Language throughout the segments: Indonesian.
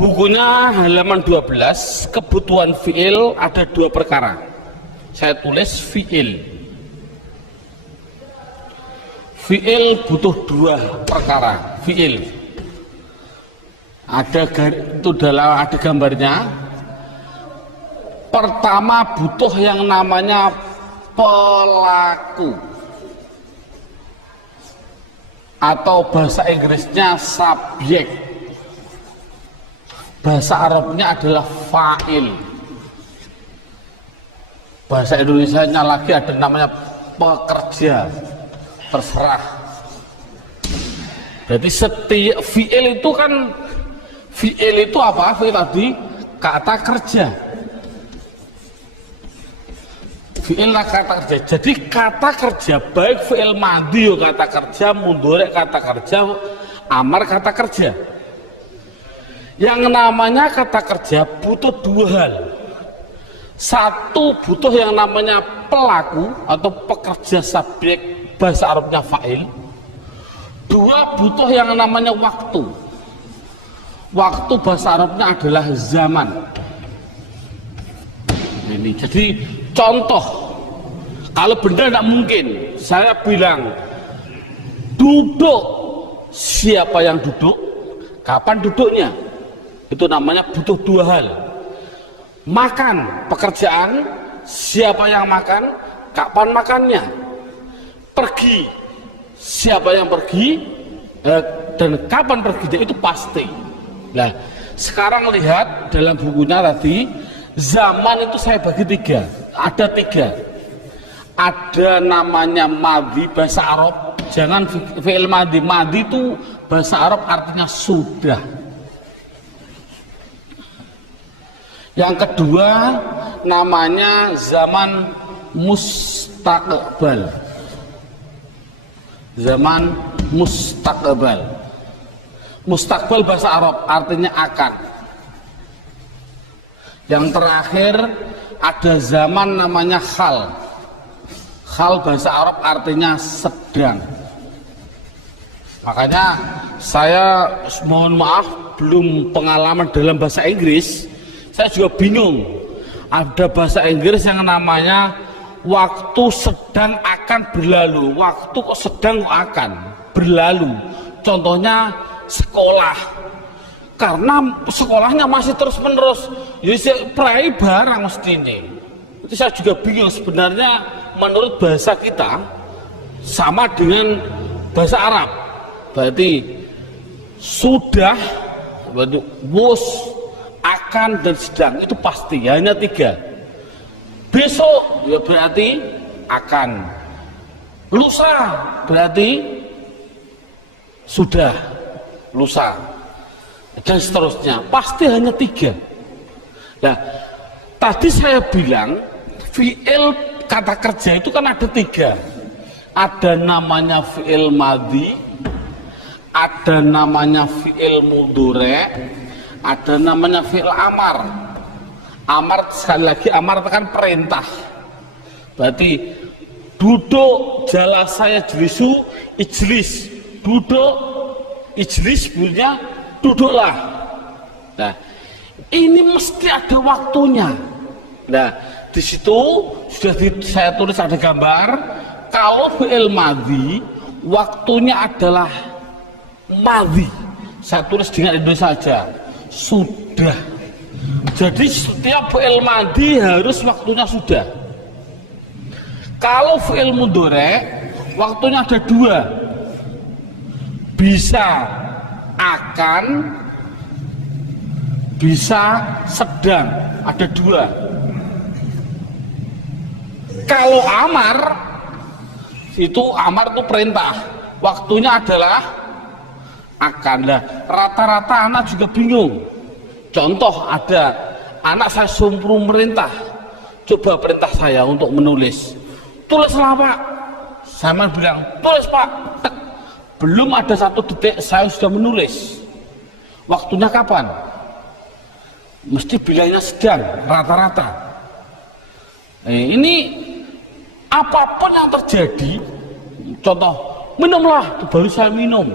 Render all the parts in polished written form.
Bukunya halaman 12, kebutuhan fiil ada 2 perkara. Saya tulis fiil. Fiil butuh 2 perkara. Fiil. Itu dalam ada gambarnya. Pertama butuh yang namanya pelaku. Atau bahasa Inggrisnya subjek. Bahasa Arabnya adalah fa'il. Bahasa Indonesianya lagi ada namanya pekerja. Terserah. Jadi setiap fi'il itu kan, fi'il itu apa? Fi'il tadi kata kerja. Fi'il kata kerja. Jadi kata kerja baik fi'il madhi kata kerja, mudhari kata kerja, amar kata kerja. Yang namanya kata kerja butuh 2 hal. Satu, butuh yang namanya pelaku atau pekerja subjek, bahasa Arabnya fa'il. 2, butuh yang namanya waktu. Waktu bahasa Arabnya adalah zaman. Ini jadi contoh. Kalau benda tidak mungkin, saya bilang duduk. Siapa yang duduk? Kapan duduknya? Itu namanya butuh 2 hal. Makan, pekerjaan, siapa yang makan, kapan makannya. Pergi, siapa yang pergi, dan kapan perginya, itu pasti. Nah, sekarang lihat dalam bukunya tadi, zaman itu saya bagi 3. Ada 3. Ada namanya madhi, bahasa Arab. Jangan fi'il madhi. Madhi itu bahasa Arab artinya sudah. Yang kedua namanya zaman mustaqbal. Zaman mustaqbal. Mustaqbal bahasa Arab artinya akan. Yang terakhir ada zaman namanya hal. Hal bahasa Arab artinya sedang. Makanya saya mohon maaf belum pengalaman dalam bahasa Inggris. Saya juga bingung. Ada bahasa Inggris yang namanya waktu sedang akan berlalu. Waktu kok sedang kok akan berlalu. Contohnya sekolah. Karena sekolahnya masih terus menerus. Ya prai barang mesti ini. Itu saya juga bingung sebenarnya menurut bahasa kita sama dengan bahasa Arab. Berarti sudah, berarti was, akan dan sedang itu pasti hanya 3. Besok ya berarti akan, lusa berarti sudah, lusa, dan seterusnya pasti hanya 3. Nah, tadi saya bilang fi'il kata kerja itu kan ada 3. Ada namanya fi'il madhi, ada namanya fi'il mudhari, ada namanya fi'il amar. Amar, sekali lagi, amar itu kan perintah. Berarti duduk, jalasaya jlisu, ijlis. Duduk, ijlis, bunyinya duduklah. Nah, ini mesti ada waktunya. Nah, di situ sudah saya tulis ada gambar. Kalau fi'il madhi, waktunya adalah madhi. Saya tulis dengan Indonesia saja. Sudah. Jadi setiap fi'il madhi harus waktunya sudah. Kalau fi'il mudhari waktunya ada 2. Bisa akan, bisa sedang, ada 2. Kalau amar itu, amar itu perintah, waktunya adalah akan. Lah, rata-rata anak juga bingung. Contoh, ada anak saya suruh merintah, coba perintah saya untuk menulis. Tulislah Pak. Sama bilang, tulis Pak. Tek. Belum ada 1 detik saya sudah menulis. Waktunya kapan? Mesti bilangnya sedang, rata-rata. Ini apapun yang terjadi, contoh, minumlah, baru saya minum.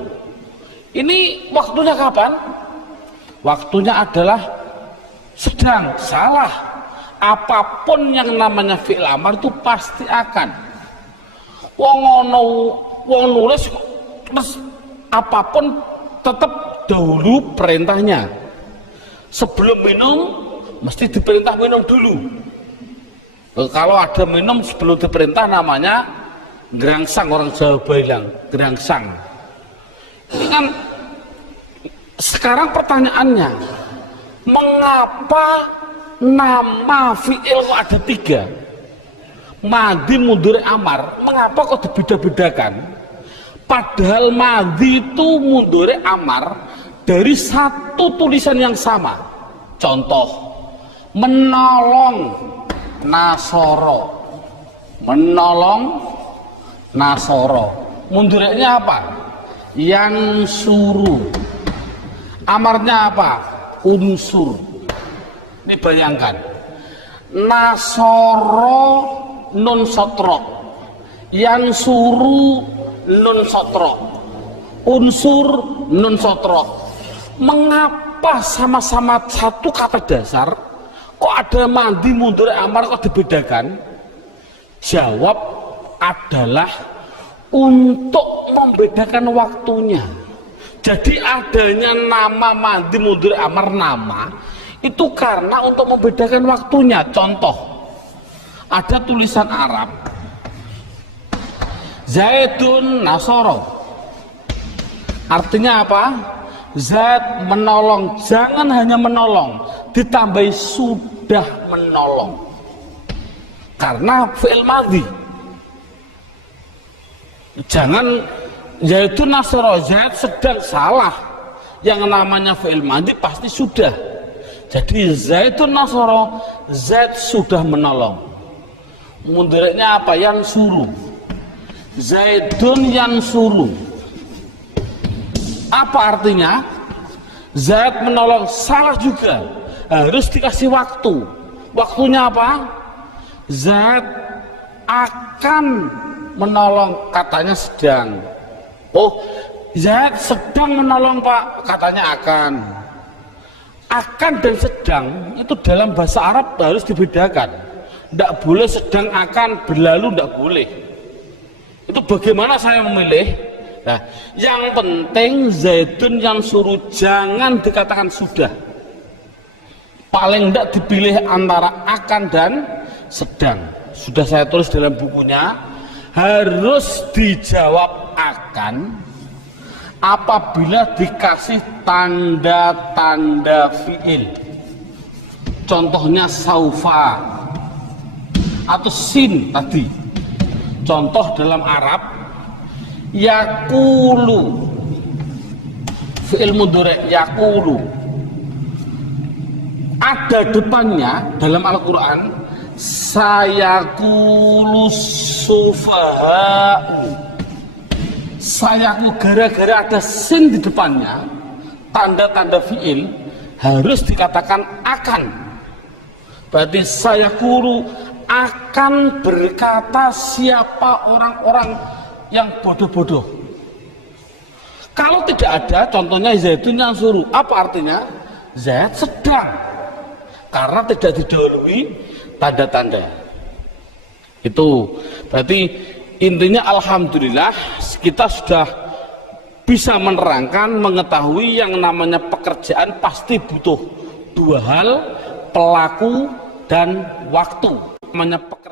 Ini waktunya kapan? waktunya adalah sedang. Salah. Apapun yang namanya fi'il amar itu pasti akan. Wong nulis terus apapun tetap dahulu perintahnya. Sebelum minum mesti diperintah minum dulu. Kalau ada minum sebelum diperintah namanya gerangsang, orang Jawa bilang gerangsang. Ini kan sekarang pertanyaannya, mengapa nama fi'il kok ada 3? Madhi, mudhari, amar, mengapa kok dibeda-bedakan? Padahal madhi itu mudhari, amar dari satu tulisan yang sama. Contoh, menolong, nasoro. Menolong, nasoro. Mudhari'nya apa? Yang suruh. Amarnya apa? Unsur. Ini bayangkan, nasoro nun sotro, yang suruh nun sotro, unsur nun sotro. Mengapa sama-sama satu kata dasar kok ada madhi, mudhari, amar kok dibedakan? Jawab adalah untuk membedakan waktunya. Jadi adanya nama madhi, mudhari, amar, nama itu karena untuk membedakan waktunya. Contoh, ada tulisan Arab Zaidun nasoro, artinya apa? Zaid menolong. Jangan hanya menolong, ditambahi sudah menolong, karena fi'il madhi. Jangan Zaidun nasoro, Zaid sedang, salah. Yang namanya fi'il madhi pasti sudah. Jadi Zaidun nasoro, Zaid sudah menolong. Mudhari'nya apa? Yang suruh. Zaidun yang suruh. Apa artinya? Zaid menolong, salah juga. Harus dikasih waktu. Waktunya apa? Zaid akan menolong, katanya sedang. Oh, Zaid sedang menolong Pak, katanya akan. Akan dan sedang itu dalam bahasa Arab harus dibedakan. Tidak boleh sedang akan berlalu, tidak boleh. Itu bagaimana saya memilih? Nah, yang penting Zaidun yang suruh, jangan dikatakan sudah. Paling tidak dipilih antara akan dan sedang. Sudah saya tulis dalam bukunya, harus dijawab akan apabila dikasih tanda-tanda fi'il. Contohnya saufa atau sin tadi. Contoh dalam Arab, yakulu, fi'il mudhari' yakulu, ada depannya dalam Al-Quran sayakulu sufaha'u. Sayaku, gara-gara ada sin di depannya, tanda-tanda fi'il, harus dikatakan akan. Berarti sayakulu, akan berkata siapa orang-orang yang bodoh-bodoh. Kalau tidak ada, contohnya Zaidun yang suruh, apa artinya? Zaid sedang, karena tidak didahului tanda-tanda. Itu berarti intinya alhamdulillah kita sudah bisa menerangkan, mengetahui yang namanya pekerjaan pasti butuh 2 hal, pelaku dan waktu. Namanya pekerjaan